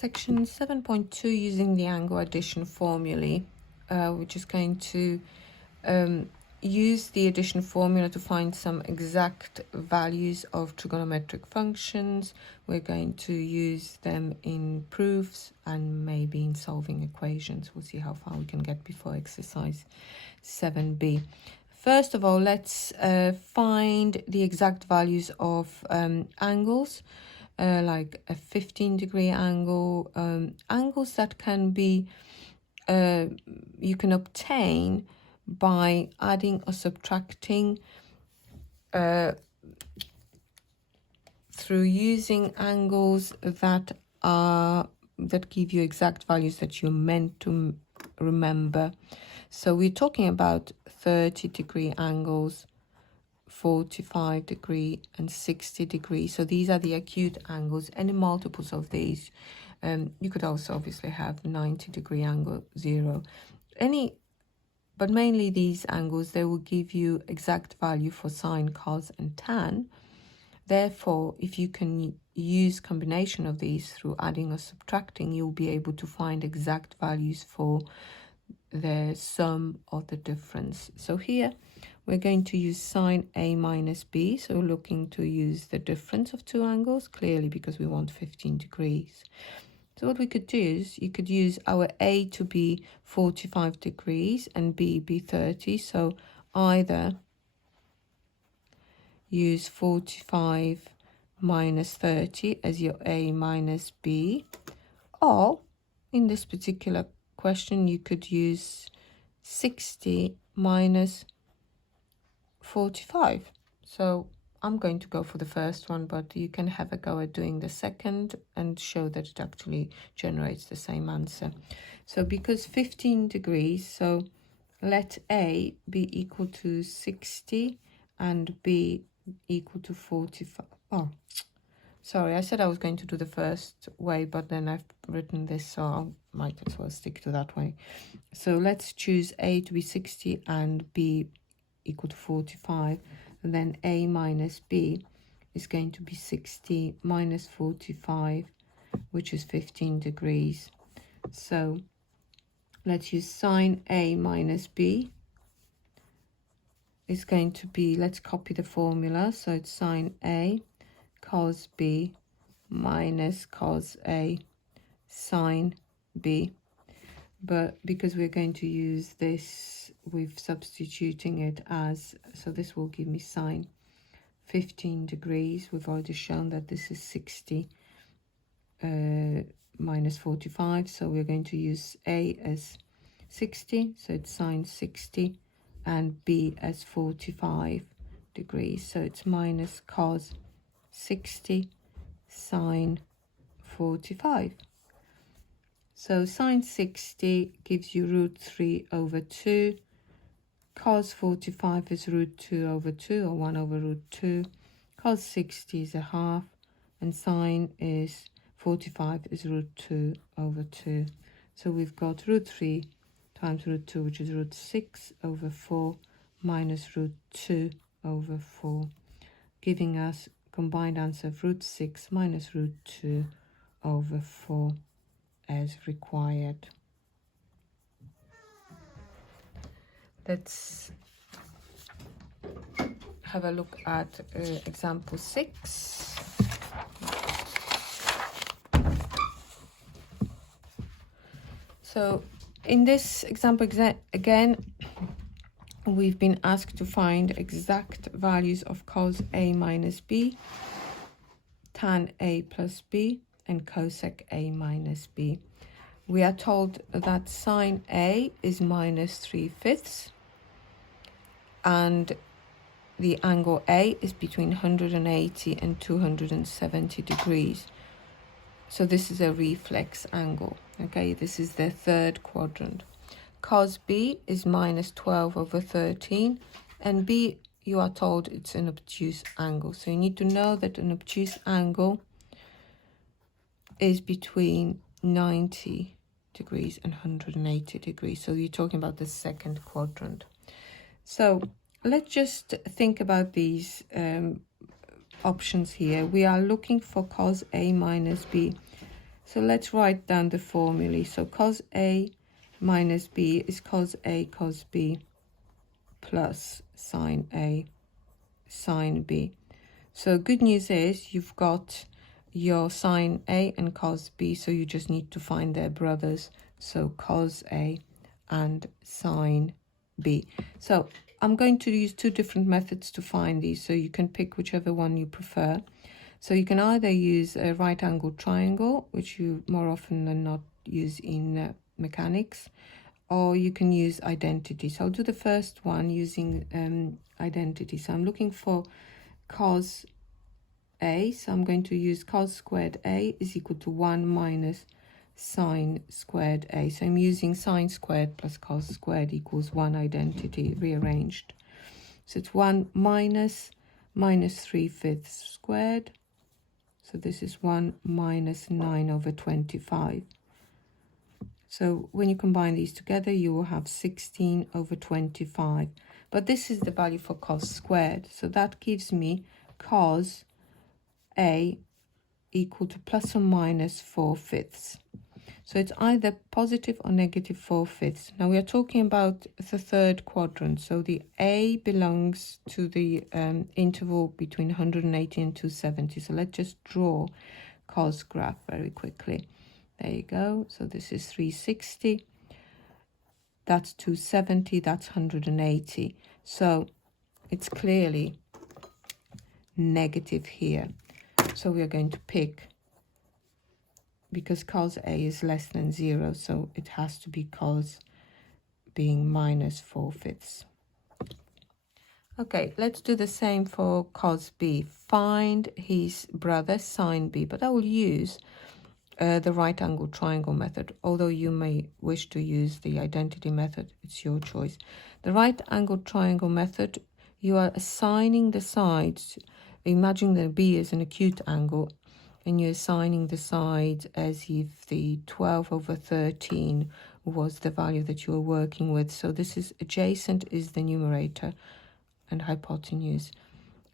Section 7.2, using the angle addition formulae. We're just going to use the addition formula to find some exact values of trigonometric functions. We're going to use them in proofs and maybe in solving equations. We'll see how far we can get before exercise 7b. First of all, let's find the exact values of angles. Like a 15-degree angle, angles that can be, you can obtain by adding or subtracting through using angles that give you exact values that you're meant to remember. So we're talking about 30-degree angles, 45-degree and 60-degree. So these are the acute angles. Any multiples of these, you could also obviously have 90-degree angle, 0, but mainly these angles, they will give you exact value for sine, cos and tan. Therefore, if you can use combination of these through adding or subtracting, you'll be able to find exact values for the sum or the difference. So here we're going to use sine A minus B. So we're looking to use the difference of two angles, clearly because we want 15 degrees. So what we could do is you could use our A to be 45 degrees and B be 30. So either use 45 minus 30 as your A minus B, or in this particular question you could use 60 minus 45. So I'm going to go for the first one, but you can have a go at doing the second and show that it actually generates the same answer. So because 15 degrees, so let A be equal to 60 and B equal to 45. Oh, sorry, I said I was going to do the first way, but then I've written this, so I might as well stick to that way. So let's choose A to be 60 and B equal to 45, and then A minus B is going to be 60 minus 45, which is 15 degrees. So let's use sine A minus B is going to be, let's copy the formula, so it's sine A cos B minus cos A sine B. But because we're going to use this, we're substituting it as, so this will give me sine 15 degrees. We've already shown that this is 60 minus 45. So we're going to use A as 60. So it's sine 60 and B as 45 degrees. So it's minus cos 60 sine 45. So sine 60 gives you root 3 over 2. Cos 45 is root 2 over 2, or 1 over root 2. Cos 60 is a half. And sine is 45 is root 2 over 2. So we've got root 3 times root 2, which is root 6 over 4, minus root 2 over 4, giving us combined answer of root 6 minus root 2 over 4. As required. Let's have a look at example 6. So in this example again, we've been asked to find exact values of cos A minus B, tan A plus B, and cosec A minus B. We are told that sine A is minus 3/5, and the angle A is between 180 and 270 degrees. So this is a reflex angle, okay? This is the third quadrant. Cos B is minus 12 over 13, and B, you are told it's an obtuse angle. So you need to know that an obtuse angle is between 90 degrees and 180 degrees. So you're talking about the second quadrant. So let's just think about these options here. We are looking for cos A minus B. So let's write down the formulae. So cos A minus B is cos A cos B plus sine A sine B. So good news is you've got your sine A and cos B, so you just need to find their brothers. So cos A and sine B. So I'm going to use two different methods to find these, so you can pick whichever one you prefer. So you can either use a right angled triangle, which you more often than not use in mechanics, or you can use identity. So I'll do the first one using identity. So I'm looking for cos A, so I'm going to use cos squared A is equal to 1 minus sine squared A. So I'm using sine squared plus cos squared equals 1 identity rearranged. So it's 1 minus 3/5 squared. So this is 1 minus 9 over 25. So when you combine these together, you will have 16 over 25. But this is the value for cos squared. So that gives me cos A equal to plus or minus 4/5. So it's either positive or negative 4/5. Now we are talking about the third quadrant. So the A belongs to the interval between 180 and 270. So let's just draw cos graph very quickly. There you go. So this is 360. That's 270. That's 180. So it's clearly negative here. So we are going to pick, because cos A is less than 0, so it has to be cos being minus 4/5. Okay, let's do the same for cos B. Find his brother sine B, but I will use the right angle triangle method, although you may wish to use the identity method. It's your choice. The right angle triangle method, you are assigning the sides. Imagine that B is an acute angle, and you're assigning the sides as if the 12 over 13 was the value that you were working with. So this is adjacent is the numerator and hypotenuse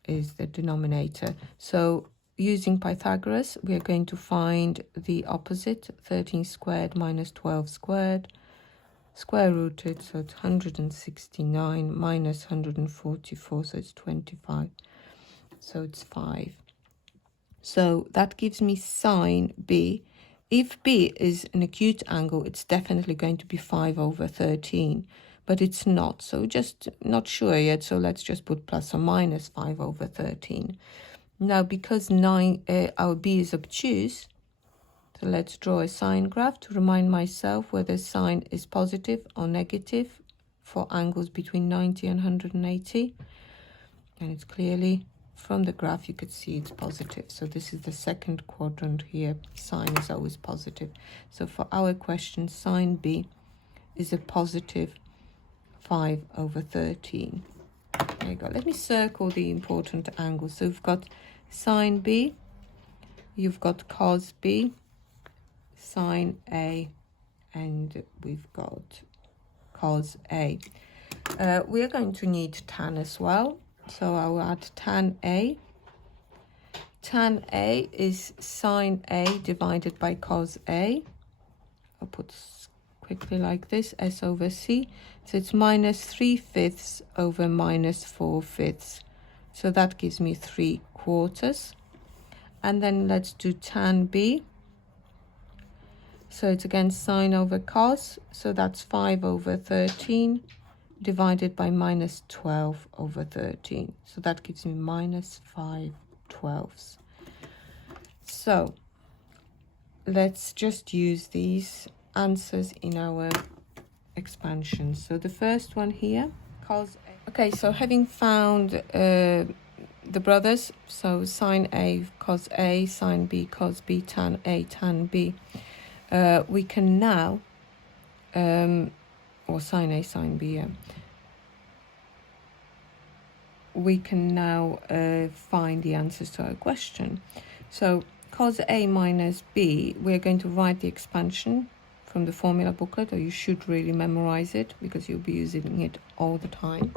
is the denominator. So using Pythagoras, we are going to find the opposite, 13 squared minus 12 squared, square rooted, so it's 169 minus 144, so it's 25, so it's 5. So that gives me sine B. If B is an acute angle, it's definitely going to be 5 over 13, but it's not. So just not sure yet, so let's just put plus or minus 5 over 13. Now, because our B is obtuse, so let's draw a sine graph to remind myself whether sine is positive or negative for angles between 90 and 180. And it's clearly, from the graph, you could see it's positive. So this is the second quadrant here. Sine is always positive. So for our question, sine B is a positive 5 over 13. There you go. Let me circle the important angles. So we've got sine B, you've got cos B, sine A, and we've got cos A. We are going to need tan as well. So I will add tan A. Tan A is sine A divided by cos A. I'll put quickly like this, S over C. So it's minus 3/5 over minus 4/5. So that gives me 3/4. And then let's do tan B. So it's again sine over cos. So that's 5 over 13 divided by minus 12 over 13. So that gives me minus 5/12. So let's just use these answers in our expansion. So the first one here, cos A. Okay, so having found the brothers, so sine A, cos A, sine B, cos B, tan A, tan B, we can now, or sine A, sine B, we can now find the answers to our question. So cos A minus B, we're going to write the expansion from the formula booklet, or you should really memorize it because you'll be using it all the time.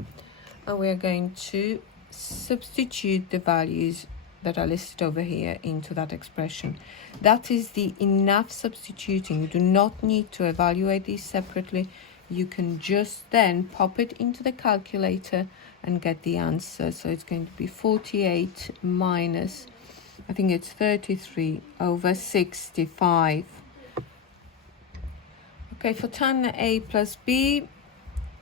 And we're going to substitute the values that are listed over here into that expression. That is the enough substituting. You do not need to evaluate these separately. You can just then pop it into the calculator and get the answer. So it's going to be 48 minus, I think it's 33 over 65. Okay, for tan A plus B,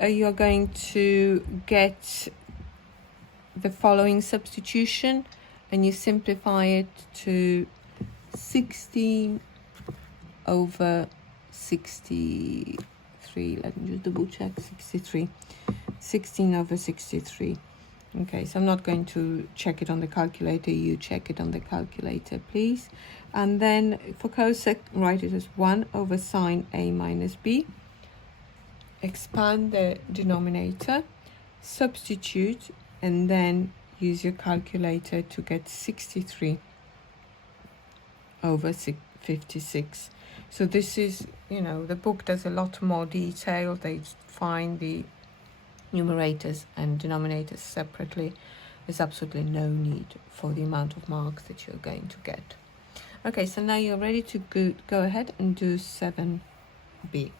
you're going to get the following substitution, and you simplify it to 16 over 63. Let me just double check. 63. 16 over 63. Okay, so I'm not going to check it on the calculator. You check it on the calculator, please. And then for cosec, write it as 1 over sine A minus B. Expand the denominator, substitute, and then use your calculator to get 63 over 56. So this is, you know, the book does a lot more detail. They find the numerators and denominators separately. There's absolutely no need for the amount of marks that you're going to get. Okay, so now you're ready to go ahead and do 7B.